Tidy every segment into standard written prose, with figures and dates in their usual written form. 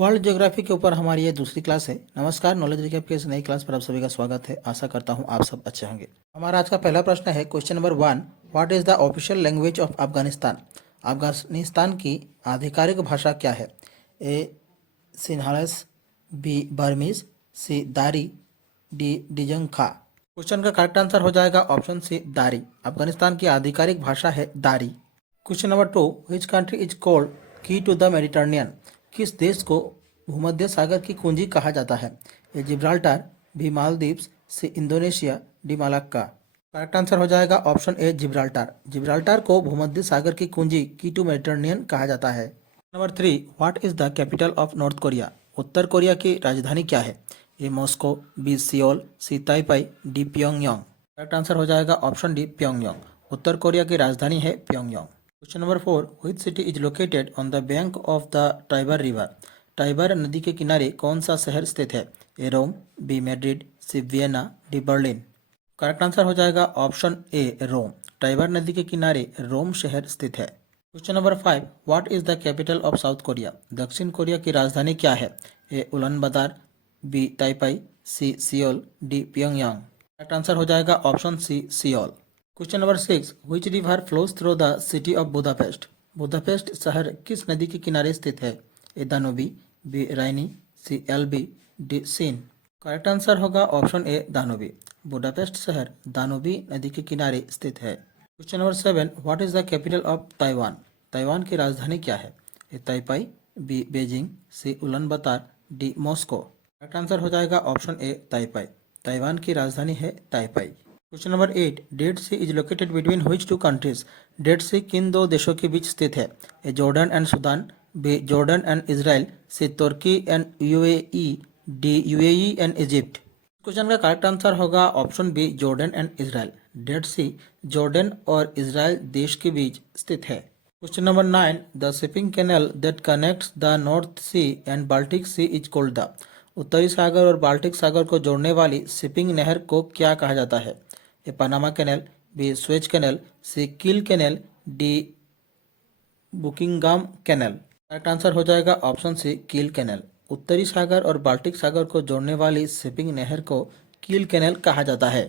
World geography के ऊपर हमारी ये दूसरी क्लास है। नमस्कार, नॉलेज रिकैप की इस नई क्लास पर आप सभी का स्वागत है। आशा करता हूँ आप सब अच्छे होंगे। हमारा आज का पहला प्रश्न है question number 1। What is the official language of Afghanistan? Afghanistan की आधिकारिक भाषा क्या है? ए सिन्हालस, बी बर्मीज, सी दारी, डी डिजंखा। क्वेश्चन का करेक्ट आंसर हो जाएगा ऑप्शन सी दारी। अफगानिस्तान की आधिकारिक भाषा है दारी। Question number 2। Which country is called की टू द मेडिटरेनियन? किस देश को भूमध्य सागर की कुंजी कहा जाता है? A Gibraltar, B Maldives, C Indonesia, D Malacca. Correct answer हो जाएगा ऑप्शन ए जिब्राल्टर। जिब्राल्टर को भूमध्य सागर की कुंजी की टू मेडिटरेनियन कहा जाता है। Number 3। What is the capital of North Korea? उत्तर कोरिया की राजधानी क्या है? A Moscow, B Seoul, C Taipei, D Pyongyang. Correct answer हो जाएगा ऑप्शन डी प्योंगयांग। उत्तर कोरिया की राजधानी है Pyongyang. Question number 4। Which city is located on the bank of the Tiber river? Tiber नदी के किनारे कौन सा शहर स्थित है? A Rome, B Madrid, C Vienna, D Berlin. Correct answer हो जाएगा ऑप्शन ए रोम। टाइबर नदी के किनारे रोम शहर स्थित है। Question number 5। What is the capital of South Korea? दक्षिण कोरिया की राजधानी क्या है? A Ulaanbaatar, B Taipei, C Seoul, D Pyongyang. Correct answer हो जाएगा option C Seoul. Question number 6। Which river flows through the city of Budapest? Budapest शहर किस नदी के किनारे स्थित है? A Danube, B Rhine, C Elbe, D Seine. Correct answer होगा ऑप्शन ए दानोबी। बुडापेस्ट शहर दानोबी नदी के किनारे स्थित है। Question number 7। What is the capital of Taiwan? Taiwan की राजधानी क्या है? A Taipei, B Beijing, C Ulaanbaatar, D Moscow. Correct answer हो जाएगा ऑप्शन ए ताइपाई। ताइवान की राजधानी है Taipei. Question number 8। Dead Sea is located between which two countries? Dead Sea किन दो देशों के बीच स्थित है? A Jordan and Sudan, B Jordan and Israel, C Turki and UAE, D UAE and Egypt. Question का करेक्ट आंसर होगा option B Jordan and Israel. Dead Sea Jordan और इजराइल देश के बीच स्थित है। Question number 9। The shipping canal that connects the North Sea and Baltic Sea is called the? उत्तरी सागर और बाल्टिक सागर को जोड़ने वाली शिपिंग नहर को क्या कहा जाता है? A Panama canal, B Suez canal, C Kiel canal, D Buckingham canal. Correct answer हो जाएगा ऑप्शन सी कील कैनल। उत्तरी सागर और बाल्टिक सागर को जोड़ने वाली शिपिंग नहर को कील कैनल कहा जाता है।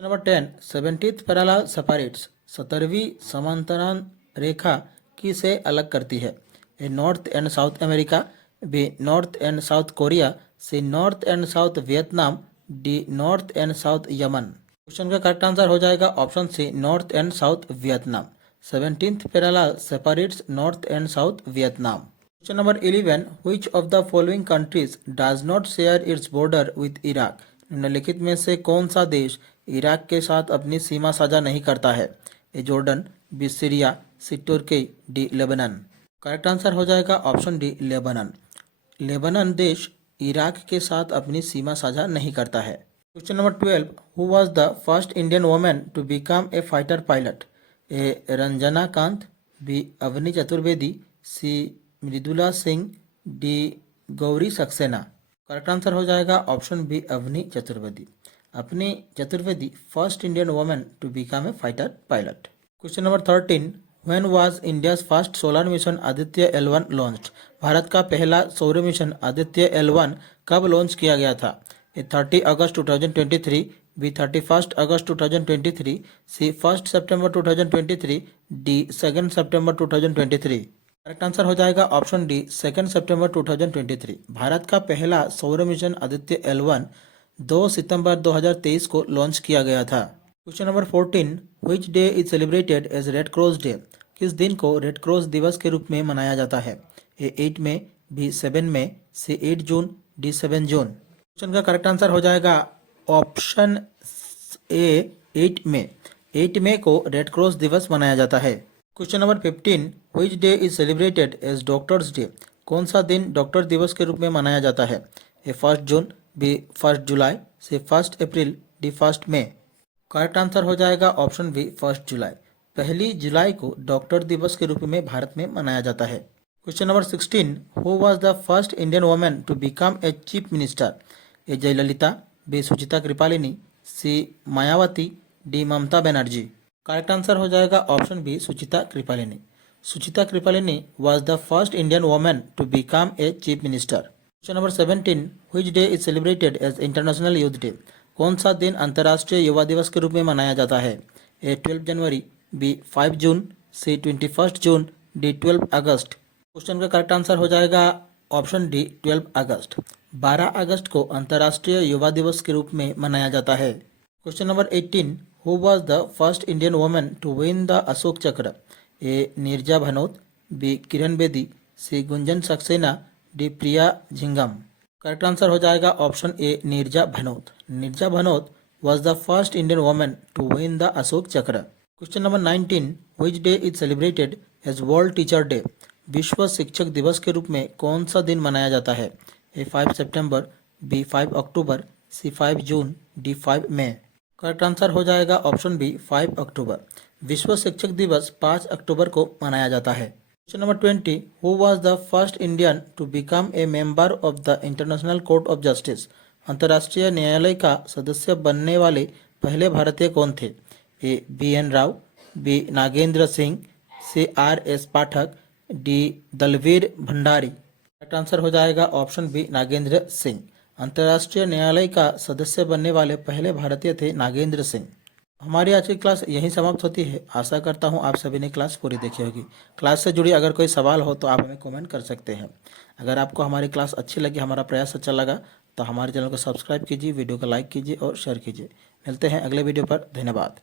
नंबर 10। 70th पैरेलल सेपरेट्स 17वीं समांतराल रेखा किसे अलग करती है? A North and South America, B North and South Korea, C North and South Vietnam, D North and South Yemen. Question का करेक्ट आंसर हो जाएगा option C North and South Vietnam. 17th parallel separates North and South Vietnam. Question number 11। Which of the following countries does not share its border with Iraq? निम्नलिखित में से कौन सा देश Iraq के साथ अपनी सीमा साझा नहीं करता है? A Jordan, B Syria, C तुर्की, डी लेबनान। करेक्ट आंसर हो जाएगा ऑप्शन डी लेबनान। लेबनान देश इराक के साथ अपनी सीमा साझा नहीं करता है। Question number 12। Who was the first Indian women to become a fighter pilot? A Ranjana Kant, B Avani Chaturvedi, C Mridula Singh, D Gauri Saxena. Correct answer हो जाएगा option B Avani Chaturvedi. Avani Chaturvedi first Indian women to become a fighter pilot. Question number 13। When was India's first solar mission Aditya L1 launched? Bharat का पहला सौर mission Aditya L1 कब launch किया गया था? ए 30 अगस्त 2023, B 31 अगस्त 2023, सी 1 सितंबर 2023, D 2 सितंबर 2023। Correct answer हो जाएगा ऑप्शन डी 2 सितंबर 2023। भारत का पहला सौर मिशन आदित्य L1 2 सितंबर 2023 को लॉन्च किया गया था। Question number 14। Which day is celebrated as Red Cross Day? किस दिन को रेड क्रॉस दिवस के रूप में मनाया जाता है? ए 8 मई, बी 7 मई, सी 8 जून, डी 7 जून। क्वेश्चन का करेक्ट आंसर हो जाएगा ऑप्शन ए 8 मई। 8 मई को रेड क्रॉस दिवस मनाया जाता है। Question number 15। Which day is celebrated as doctors day? कौन सा दिन डॉक्टर दिवस के रूप में मनाया जाता है? ए 1 जून, बी 1 जुलाई, सी 1 अप्रैल, डी 1 मई। करेक्ट आंसर हो जाएगा ऑप्शन बी 1 जुलाई। 1 जुलाई को डॉक्टर दिवस के रूप में भारत में मनाया जाता है। Question number 16। Who was the first Indian women to become a chief minister? A Jayalalithaa, B Suchita Kripalani, C Mayawati, D Mamata Banerjee. Correct answer हो जाएगा option B Suchita Kripalani. Suchita Kripalani was the first Indian woman to become a chief minister. Question number 17. Which day is celebrated as International Youth Day? कौन सा दिन अंतर्राष्ट्रीय युवा दिवस के रूप में मनाया जाता है? A 12 January, B 5 June, C 21 June, D 12 August. Question का करेक्ट आंसर हो जाएगा ऑप्शन डी 12 अगस्त। 12 अगस्त को अंतर्राष्ट्रीय युवा दिवस के रूप में मनाया जाता है। Question number 18. Who was the first Indian woman to win the Ashoka Chakra? A Neerja Bhanot, B Kiran Bedi, C Gunjan Saxena, D Priya Jhingan. Correct answer हो जाएगा option A Neerja Bhanot. Neerja Bhanot was the first Indian woman to win the Ashoka Chakra. Question number 19. Which day is celebrated as world teacher day? विश्व शिक्षक दिवस के रूप में कौन सा दिन मनाया जाता है? ए 5 सितंबर, बी 5 अक्टूबर, सी 5 जून, डी 5 मई। करेक्ट आंसर हो जाएगा ऑप्शन बी 5 अक्टूबर। विश्व शिक्षक दिवस 5 अक्टूबर को मनाया जाता है। Question number 20. Who was the first Indian to become a member of the International Court of Justice? अंतर्राष्ट्रीय न्यायालय का सदस्य बनने वाले पहले भारतीय कौन थे? A B N Rao, B Nagendra Singh, C R S Pathak, D Dalveer Bhandari. Correct answer हो जाएगा ऑप्शन बी नागेंद्र सिंह। अंतर्राष्ट्रीय न्यायालय का सदस्य बनने वाले पहले भारतीय थे नागेंद्र सिंह। हमारी आज की क्लास यहीं समाप्त होती है। आशा करता हूँ आप सभी ने क्लास पूरी देखी होगी। क्लास से जुड़ी अगर कोई सवाल हो तो आप हमें कमेंट कर सकते हैं। अगर आपको हमारी क्लास अच्छी लगी, हमारा प्रयास अच्छा लगा तो हमारे चैनल को सब्सक्राइब कीजिए, वीडियो को लाइक कीजिए और शेयर कीजिए। मिलते हैं अगले वीडियो पर। धन्यवाद।